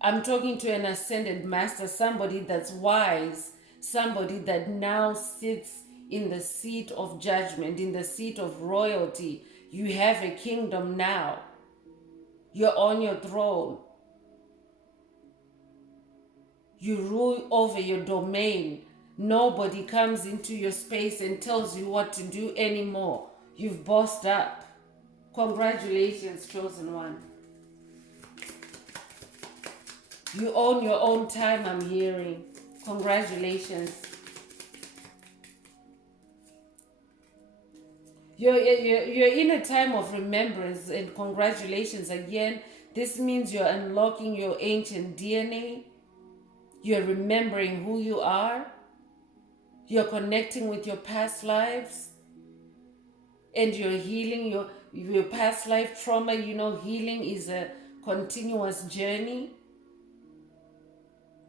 I'm talking to an ascended master, somebody that's wise, somebody that now sits in the seat of judgment, in the seat of royalty. You have a kingdom now. You're on your throne. You rule over your domain. Nobody comes into your space and tells you what to do anymore. You've bossed up. Congratulations, chosen one. You own your own time, I'm hearing. Congratulations. You're in a time of remembrance, and congratulations again. This means you're unlocking your ancient DNA. You're remembering who you are. You're connecting with your past lives. And you're healing your past life trauma. You know, healing is a continuous journey.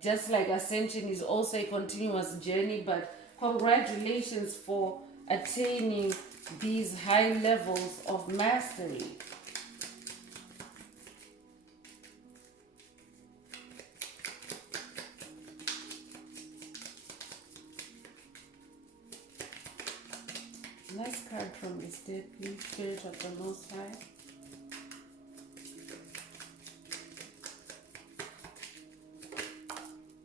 Just like ascension is also a continuous journey. But congratulations for attaining these high levels of mastery. Last card from this deck, please, Spirit of the Most High.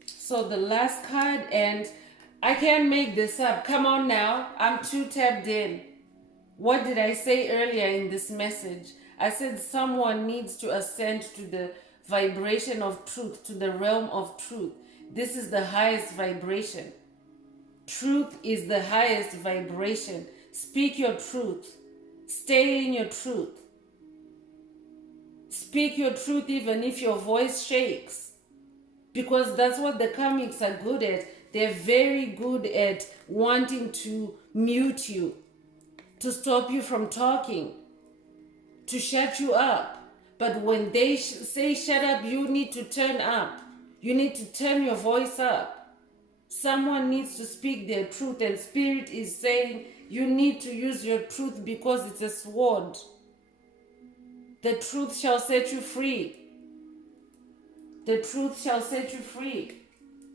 So the last card, and I can't make this up. Come on now, I'm too tapped in. What did I say earlier in this message? I said someone needs to ascend to the vibration of truth, to the realm of truth. This is the highest vibration. Truth is the highest vibration. Speak your truth. Stay in your truth. Speak your truth even if your voice shakes. Because that's what the karmics are good at. They're very good at wanting to mute you, to stop you from talking, to shut you up. But when they say shut up, you need to turn up. You need to turn your voice up. Someone needs to speak their truth, and Spirit is saying you need to use your truth because it's a sword. The truth shall set you free. The truth shall set you free.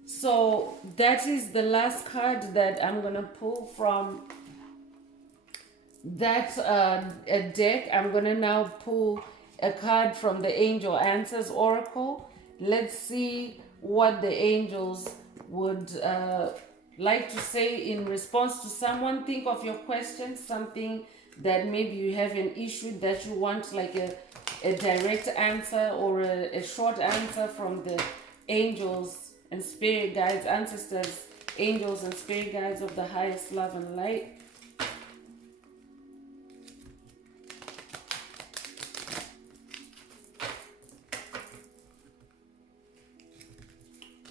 So that is the last card that I'm going to pull from that deck. I'm going to now pull a card from the Angel Answers Oracle. Let's see what the angels would like to say in response to someone. Think of your question, something that maybe you have an issue that you want like a direct answer or a short answer from the angels and spirit guides, ancestors, angels and spirit guides of the highest love and light.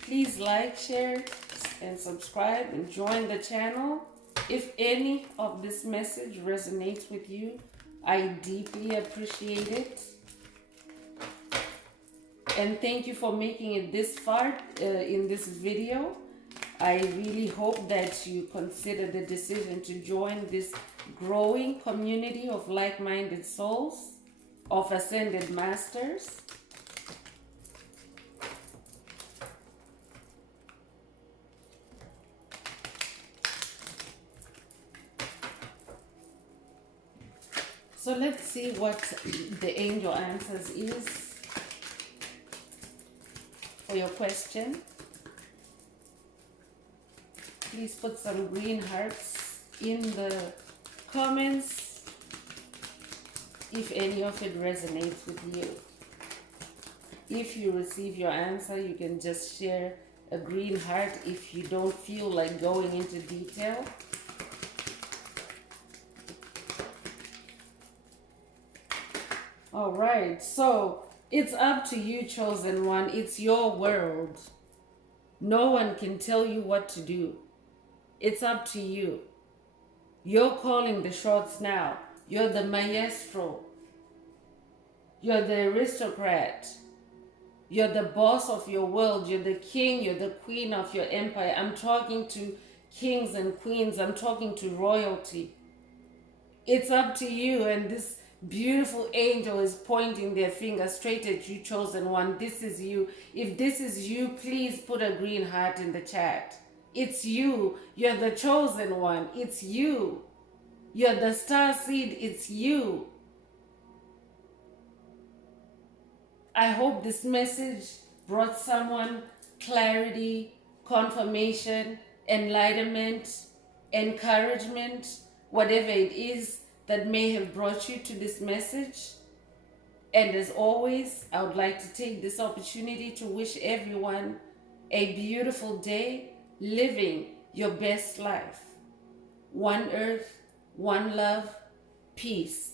Please like, share, and subscribe and join the channel. If any of this message resonates with you, I deeply appreciate it. And thank you for making it this far in this video. I really hope that you consider the decision to join this growing community of like-minded souls, of ascended masters. So let's see what the angel answers is for your question. Please put some green hearts in the comments if any of it resonates with you. If you receive your answer, you can just share a green heart if you don't feel like going into detail. All right, so it's up to you, chosen one. It's your world. No one can tell you what to do. It's up to you. You're calling the shots now. You're the maestro. You're the aristocrat. You're the boss of your world. You're the king. You're the queen of your empire. I'm talking to kings and queens. I'm talking to royalty. It's up to you. And this beautiful angel is pointing their finger straight at you, chosen one. This is you. If this is you, please put a green heart in the chat. It's you. You're the chosen one. It's you. You're the star seed. It's you. I hope this message brought someone clarity, confirmation, enlightenment, encouragement, whatever it is that may have brought you to this message. And as always, I would like to take this opportunity to wish everyone a beautiful day, living your best life. One earth, one love, peace.